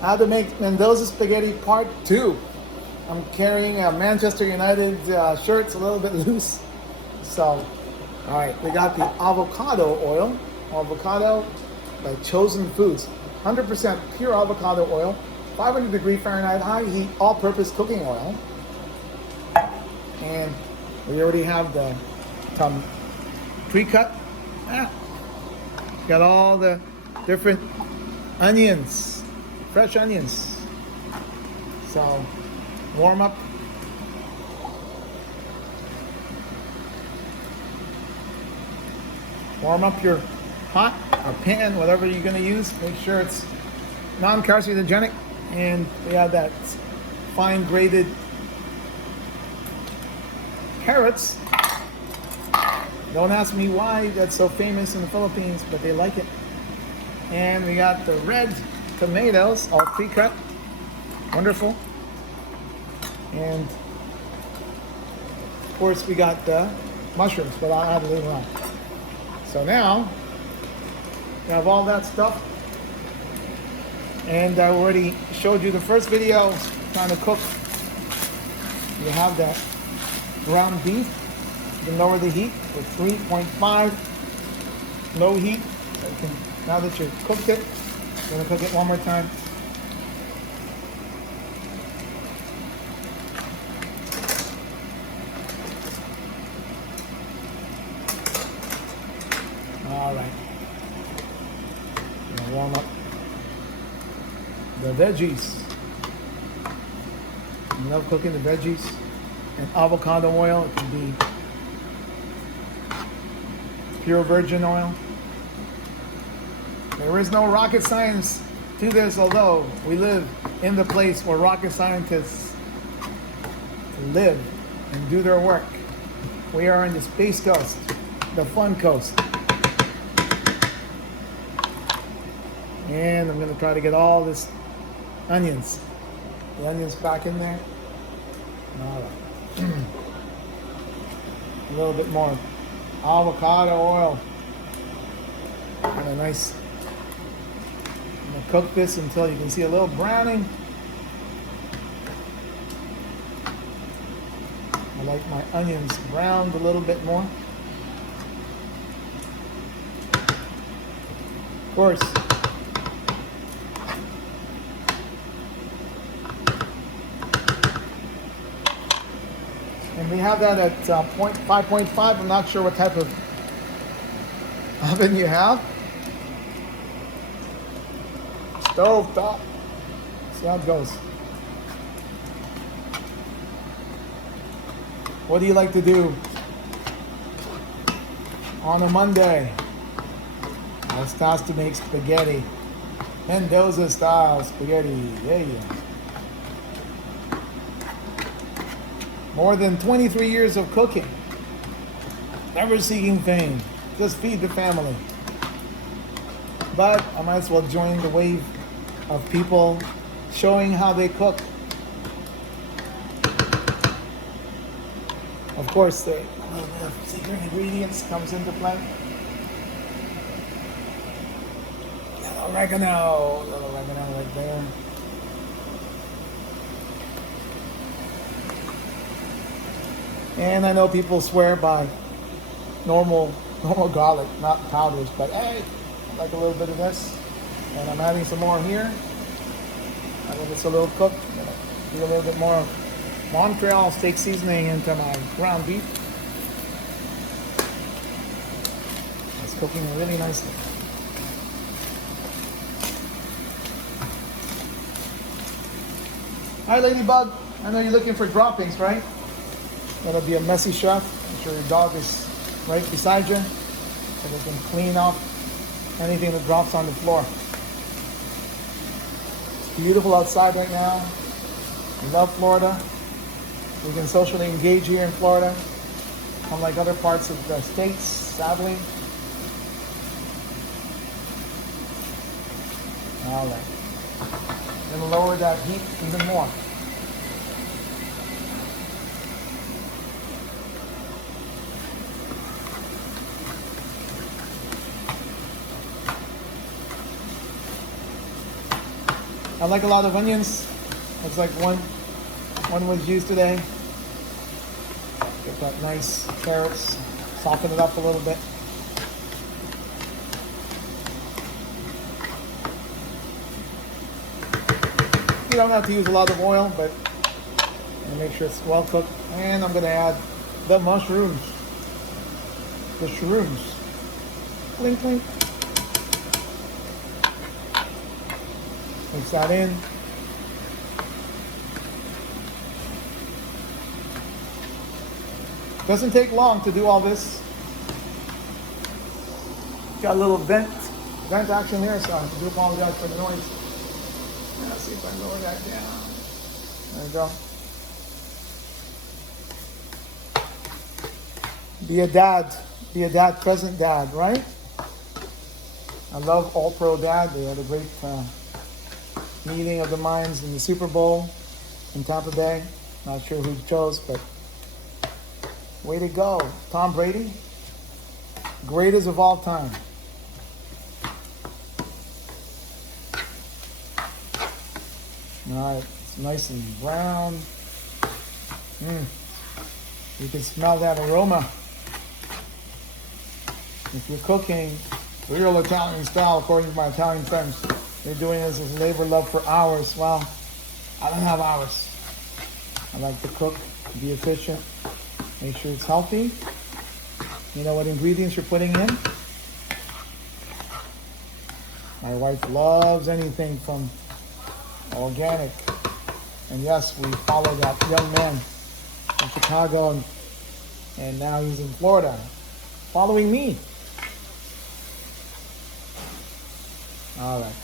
How to make Mendoza Spaghetti Part 2. I'm carrying a Manchester United shirt. It's a little bit loose. So, all right, we got the avocado oil. Avocado by Chosen Foods. 100% pure avocado oil. 500-degree Fahrenheit high heat all-purpose cooking oil. And we already have the pre-cut. Got all the different onions, fresh onions. So warm up. Warm up your pot or pan, whatever you're going to use. Make sure it's non-carcinogenic. And we have that fine grated carrots. Don't ask me why that's so famous in the Philippines, but they like it. And we got the red tomatoes, all pre-cut. Wonderful. And of course we got the mushrooms, but I'll add it later on. So now we have all that stuff. And I already showed you the first video trying to cook. You have that ground beef. You can lower the heat to 3.5 low heat. So you can, now that you've cooked it, you're going to cook it one more time. All right. I'm going to warm up the veggies. I love cooking the veggies. And avocado oil, it can be pure virgin oil. There is no rocket science to this, although we live in the place where rocket scientists live and do their work. We are on the Space Coast, the fun coast. And I'm going to try to get all this the onions back in there. All right. A little bit more avocado oil. And a nice, I'm going to cook this until you can see a little browning. I like my onions browned a little bit more. Of course, and we have that at 5.5. I'm not sure what type of oven you have. Stove top. See how it goes. What do you like to do on a Monday? It's time to make spaghetti. Mendoza style spaghetti. Yeah. More than 23 years of cooking. Never seeking fame. Just feed the family. But I might as well join the wave of people showing how they cook. Of course, a little bit of secret ingredients comes into play. Little oregano right there. And I know people swear by normal garlic, not powders, but hey, I like a little bit of this. And I'm adding some more here. I think it's a little cooked. I'm gonna do a little bit more Montreal steak seasoning into my ground beef. It's cooking really nicely. Hi, Ladybug. I know you're looking for droppings, right? That'll be a messy chef. Make sure your dog is right beside you so they can clean up anything that drops on the floor. It's beautiful outside right now. We love Florida. We can socially engage here in Florida, unlike other parts of the states, sadly. All right. I'm going to lower that heat even more. I like a lot of onions. Looks like one was used today. Get that nice carrots, soften it up a little bit. You don't have to use a lot of oil, but make sure it's well cooked. And I'm gonna add the mushrooms, the shrooms. Clink, clink. Mix that in. Doesn't take long to do all this. Got a little vent action here, so I do apologize for the noise. Let's see if I lower that down. There we go. Be a dad, present dad, right? I love All Pro Dad. They had a great meeting of the minds in the Super Bowl in Tampa Bay. Not sure who chose, but way to go. Tom Brady, greatest of all time. All right, it's nice and brown. You can smell that aroma. If you're cooking real Italian style, according to my Italian friends, they're doing this as labor love for hours. Well, I don't have hours. I like to cook, be efficient, make sure it's healthy. You know what ingredients you're putting in? My wife loves anything from organic. And yes, we follow that young man from Chicago, and now he's in Florida, following me. All right.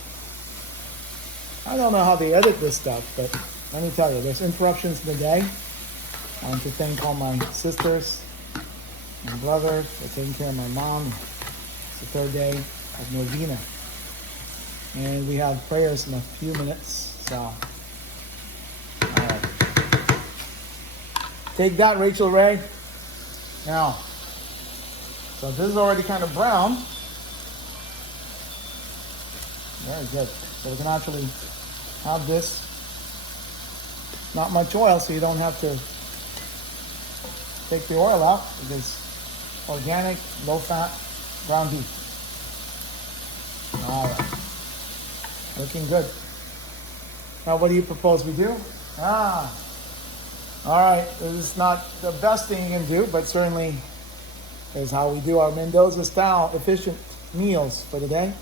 I don't know how they edit this stuff, but let me tell you, there's interruptions in the day. I want to thank all my sisters and brothers for taking care of my mom. It's the third day of Novena. And we have prayers in a few minutes, so. All right. Take that, Rachel Ray. Now, so this is already kind of brown. Very good. So we can actually have this. Not much oil, so you don't have to take the oil out. It is organic, low-fat, ground beef. All right. Looking good. Now, what do you propose we do? All right. This is not the best thing you can do, but certainly is how we do our Mendoza style efficient meals for the day.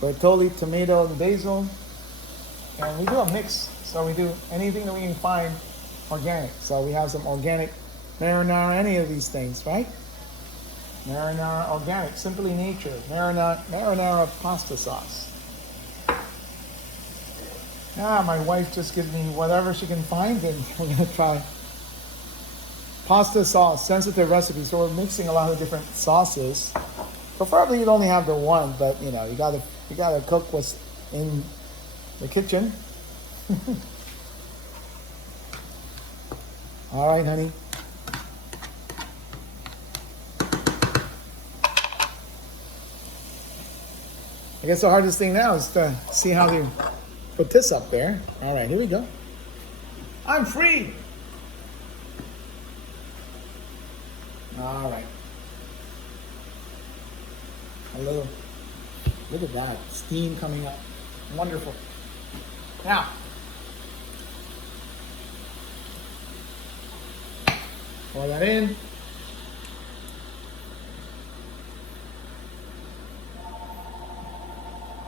Bertolli, tomato, and basil. And we do a mix. So we do anything that we can find organic. So we have some organic marinara, any of these things, right? Marinara organic, simply nature. Marinara pasta sauce. My wife just gives me whatever she can find, and we're gonna try pasta sauce, sensitive recipe. So we're mixing a lot of different sauces. Preferably you'd only have the one, but you know, you gotta cook what's in the kitchen. All right, honey. I guess the hardest thing now is to see how to put this up there. All right, here we go. I'm free. All right. Look at that, steam coming up. Wonderful. Now, pour that in.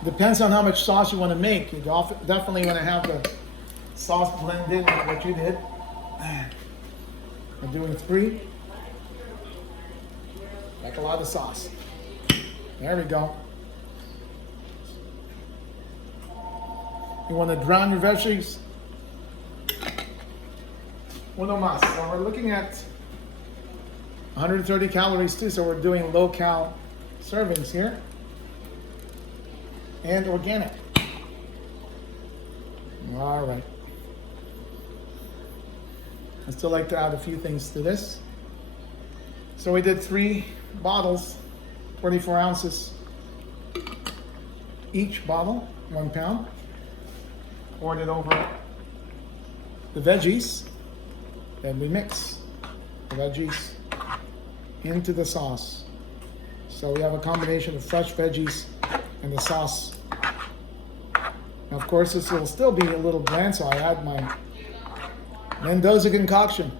Depends on how much sauce you want to make. You definitely want to have the sauce blended like what you did. I'm doing 3. Like a lot of sauce. There we go. You want to drown your veggies? Uno más. So we're looking at 130 calories too, so we're doing low-cal servings here. And organic. All right. I still like to add a few things to this. So we did 3 bottles, 24 ounces each bottle, 1 pound. poured it over the veggies. Then we mix the veggies into the sauce. So we have a combination of fresh veggies and the sauce. Now, of course, this will still be a little bland, so I add my Mendoza concoction.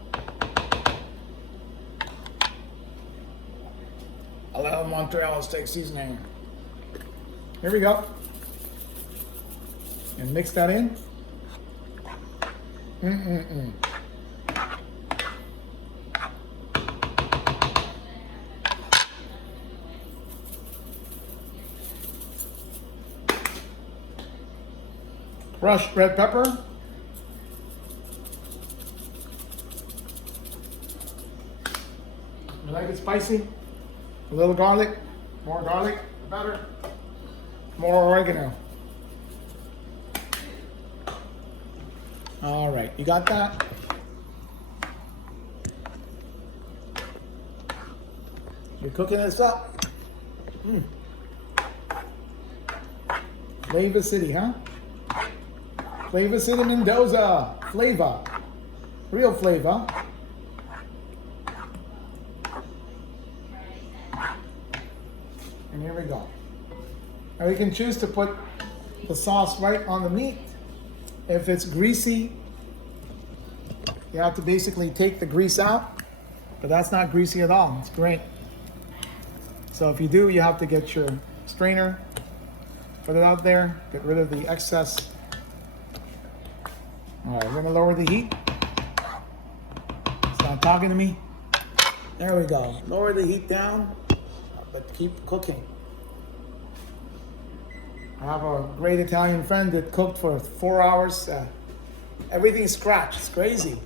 A little Montreal steak seasoning. Here we go. And mix that in. Crushed red pepper. You like it spicy? A little garlic. More garlic, better. More oregano. All right, you got that? You're cooking this up. Flavor City, huh? Flavor City, Mendoza. Flavor. Real flavor. And here we go. Now you can choose to put the sauce right on the meat. If it's greasy, you have to basically take the grease out, but that's not greasy at all. It's great. So if you do, you have to get your strainer, put it out there, get rid of the excess. All right, we're gonna lower the heat. It's not talking to me. There we go. Lower the heat down, but keep cooking. I have a great Italian friend that cooked for 4 hours. Everything's scratch. It's crazy.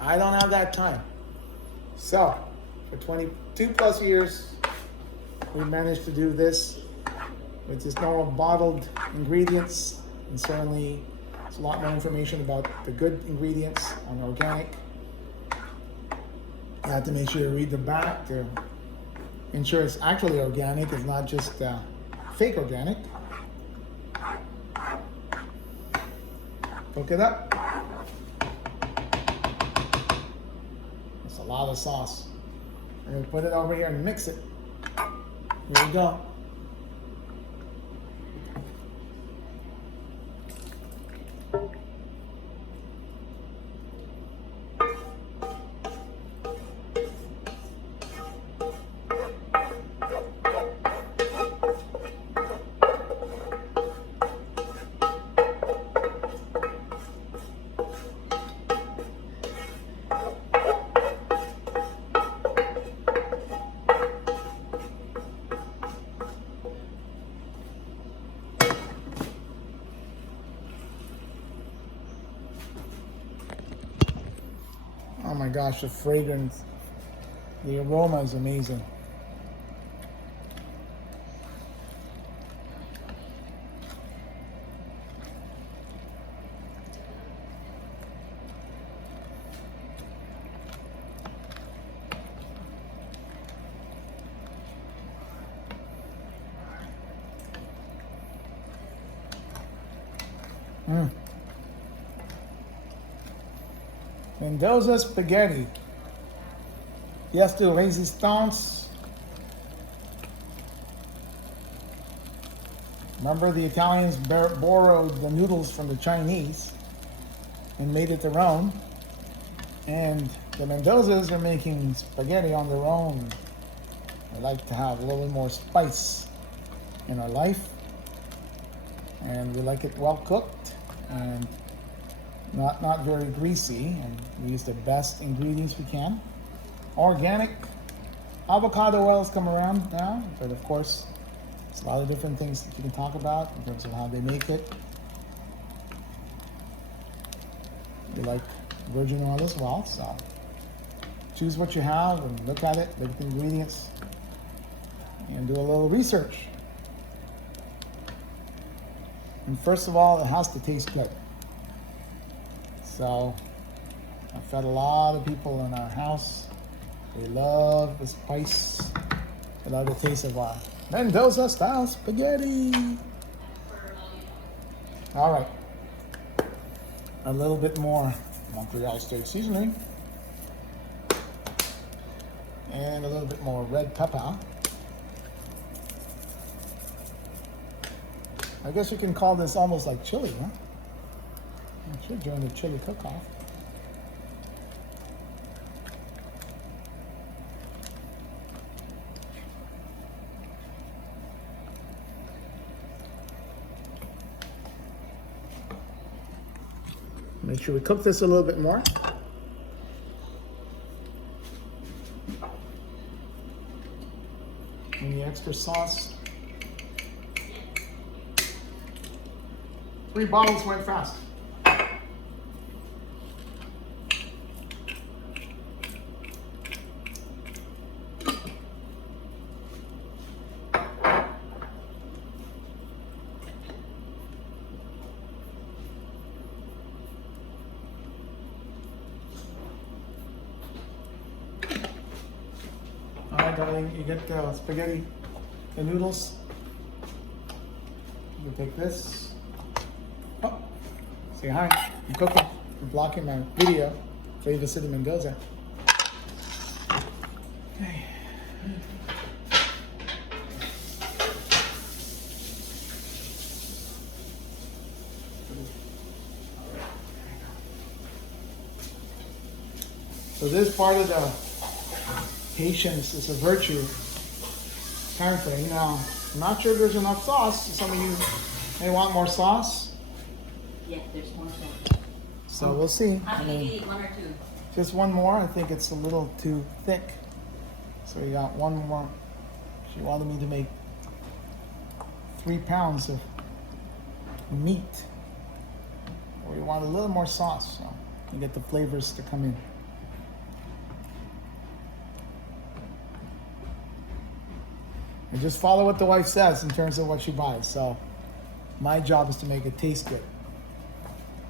I don't have that time. So, for 22 plus years, we managed to do this with just normal bottled ingredients, and certainly there's a lot more information about the good ingredients on organic. You have to make sure you read the back to ensure it's actually organic. It's not just fake organic. Cook it up. That's a lot of sauce. I'm gonna put it over here and mix it. Here we go. Oh my gosh, the fragrance, the aroma is amazing. Mendoza Spaghetti. Pièce de résistance. Remember, the Italians borrowed the noodles from the Chinese and made it their own. And the Mendozas are making spaghetti on their own. They like to have a little more spice in our life. And we like it well cooked and not very greasy, and we use the best ingredients we can. Organic avocado oils come around now, but of course, there's a lot of different things that you can talk about in terms of how they make it. We like virgin oil as well, so choose what you have and look at it, look at the ingredients, and do a little research. And first of all, it has to taste good. So, I've fed a lot of people in our house. They love the spice. They love the taste of our Mendoza style spaghetti. All right. a little bit more Montreal steak seasoning and a little bit more red pepper. I guess you can call this almost like chili, huh? I should join the chili cook-off. Make sure we cook this a little bit more. Any extra sauce? 3 bottles went fast. All right, darling, you get the spaghetti, the noodles. You take this. Oh, say hi. I'm cooking. I'm blocking my video for you to visit Mendoza. Okay. So this part of the patience is a virtue, apparently. Now, I'm not sure if there's enough sauce. Some of you may want more sauce. Yeah, there's more sauce. So we'll see. How many do you eat? 1 or 2? Just one more. I think it's a little too thick. So we got one more. She wanted me to make 3 pounds of meat. We want a little more sauce, so we get the flavors to come in. And just follow what the wife says in terms of what she buys. So my job is to make it taste good.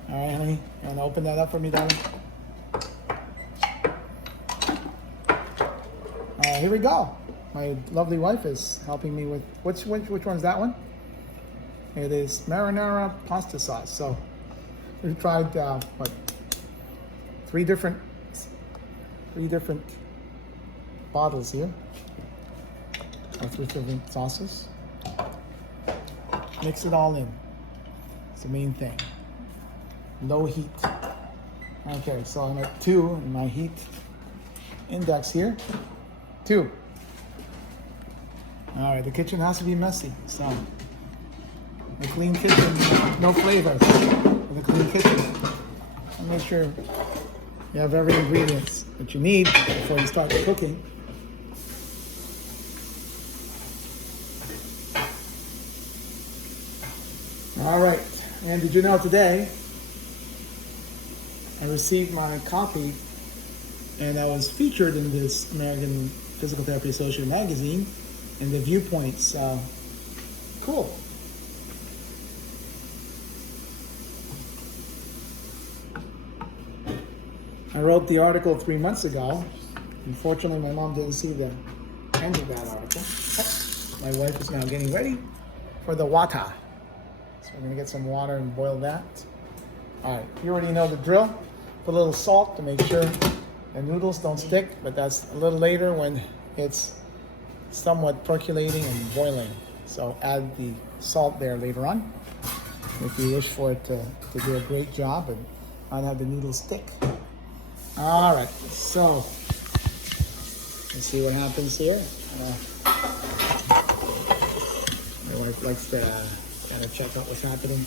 All right, honey, you want to open that up for me, darling? Here we go. My lovely wife is helping me with, which one's that one? It is marinara pasta sauce. So we've tried, what, three different bottles here. Or 3 different sauces. Mix it all in. It's the main thing. Low heat. Okay, so I'm at 2 in my heat index here. 2. All right, the kitchen has to be messy. So a clean kitchen, no flavors. With a clean kitchen, and make sure you have every ingredients that you need before you start cooking. All right, and did you know today I received my copy, and I was featured in this American Physical Therapy Association magazine in the Viewpoints. Cool. I wrote the article 3 months ago. Unfortunately, my mom didn't see the end of that article. My wife is now getting ready for the water. So we're gonna get some water and boil that. All right, you already know the drill. Put a little salt to make sure the noodles don't stick, but that's a little later when it's somewhat percolating and boiling. So add the salt there later on if you wish for it to do a great job and not have the noodles stick. All right, so let's see what happens here. My wife likes to kind of check out what's happening.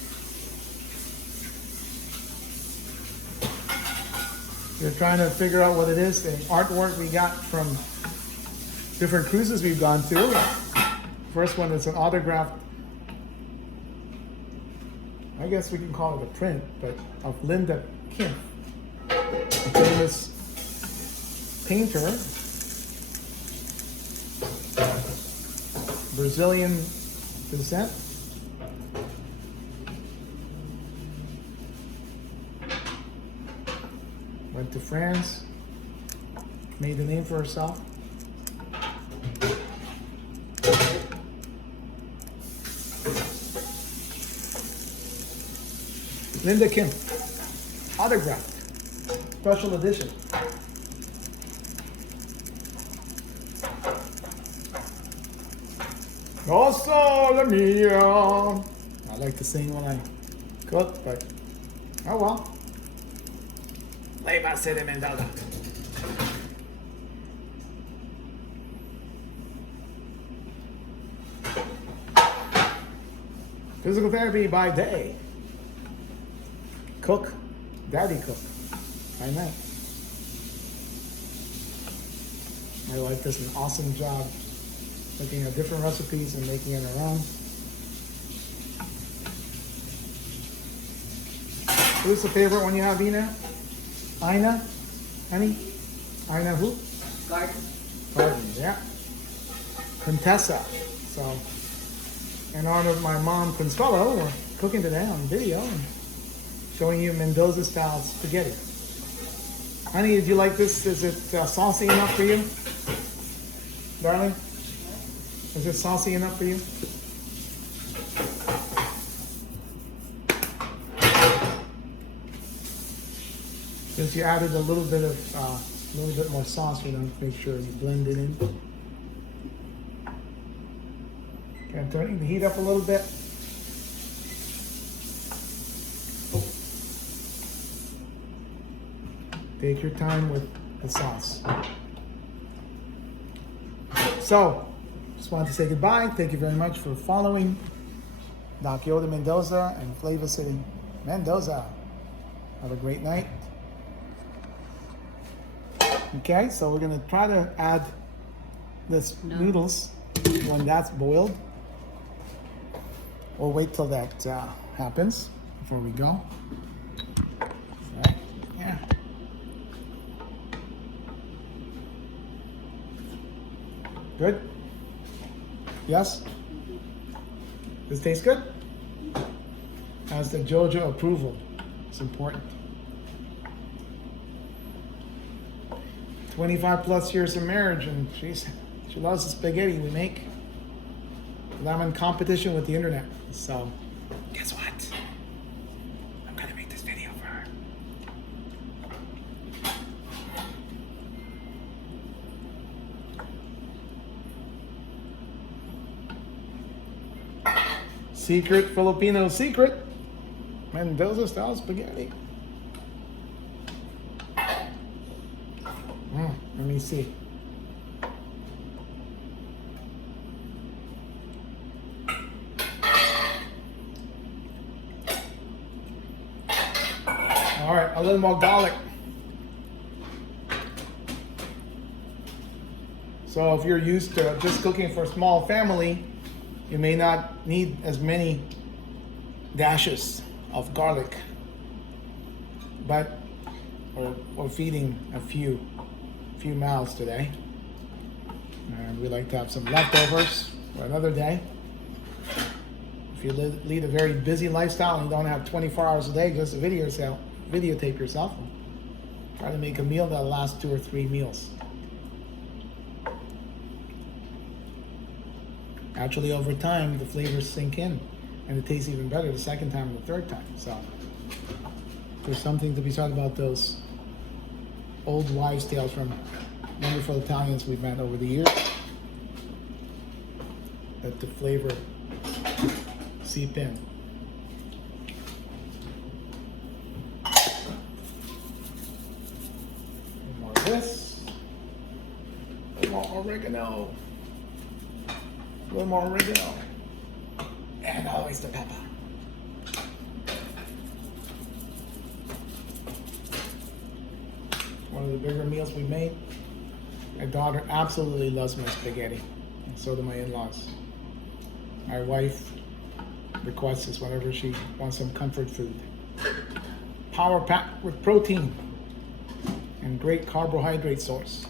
We're trying to figure out what it is, the artwork we got from different cruises we've gone to. First one is an autographed, I guess we can call it a print, but of Linda Kim, a famous painter, Brazilian descent. Went to France, made a name for herself. Linda Kim. autographed. Special edition. Oh, sole mio. I like to sing when I cook, but oh well. Flavor City, Mendoza. Physical therapy by day. Cook, daddy cook by night. My wife does an awesome job looking at different recipes and making it her own. Who's the favorite one you have, Ina? Ina? Honey? Ina who? Garden. Garden, yeah. Contessa. So, in honor of my mom, Consuelo, we're cooking today on video and showing you Mendoza style spaghetti. Honey, did you like this? Is it saucy enough for you? Darling? Is it saucy enough for you? Since you added a little bit more sauce, you know, make sure you blend it in. Okay, I'm turning the heat up a little bit. Take your time with the sauce. So, just wanted to say goodbye. Thank you very much for following Doc Yoda Mendoza and Flavor City Mendoza. Have a great night. Okay, so we're gonna try to add this noodles when that's boiled. We'll wait till that happens before we go. All right, yeah. Good? Yes? This tastes good? Has the JoJo approval. It's important. 25 plus years of marriage, and she loves the spaghetti we make. And I'm in competition with the internet. So, guess what? I'm gonna make this video for her. Secret Filipino secret. Mendoza style spaghetti. Let me see. All right, a little more garlic. So if you're used to just cooking for a small family, you may not need as many dashes of garlic, but we're feeding a few mouths today. And we like to have some leftovers for another day. If you lead a very busy lifestyle and you don't have 24 hours a day, just videotape yourself. And try to make a meal that'll last 2 or 3 meals. Actually, over time, the flavors sink in, and it tastes even better the second time and the third time. So there's something to be said about those old wives' tales from wonderful Italians we've met over the years. Let the flavor seep in. A little more of this. A little more oregano. A little more oregano. And always the pepper. One of the bigger meals we made. My daughter absolutely loves my spaghetti, and so do my in-laws. My wife requests this whenever she wants some comfort food. Power packed with protein and great carbohydrate source.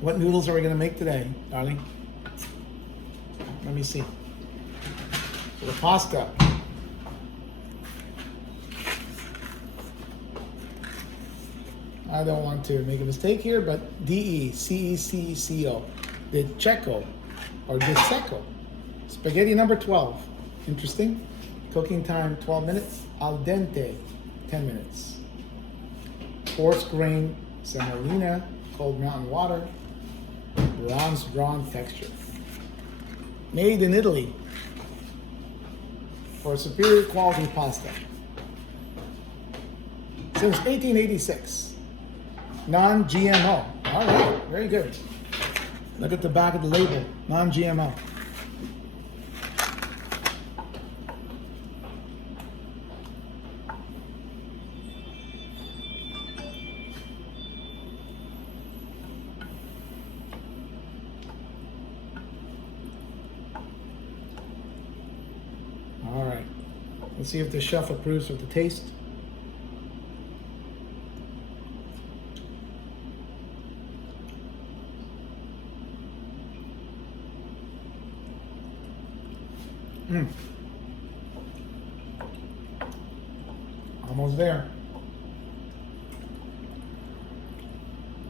What noodles are we gonna make today, darling? Let me see. For the pasta. I don't want to make a mistake here, but DECECCO, the Checo or Prosecco. Spaghetti number 12. Interesting. Cooking time 12 minutes. Al dente 10 minutes. Coarse grain semolina, cold mountain water. Bronze drawn texture. Made in Italy for superior quality pasta. Since 1886. Non-GMO. All right, very good. Look at the back of the label. Non-GMO. All right. Let's see if the chef approves of the taste. Almost there.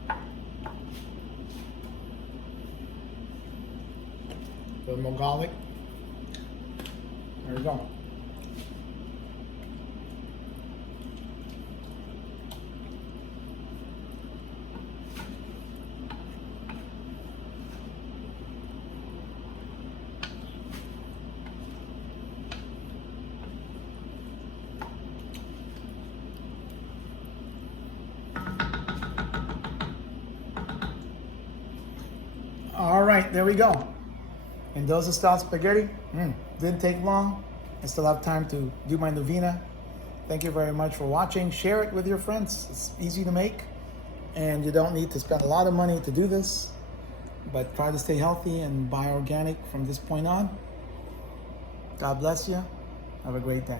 A little more garlic. There we go. All right, there we go. Mendoza style spaghetti. Didn't take long. I still have time to do my novena. Thank you very much for watching. Share it with your friends. It's easy to make, and you don't need to spend a lot of money to do this. But try to stay healthy and buy organic from this point on. God bless you. Have a great day.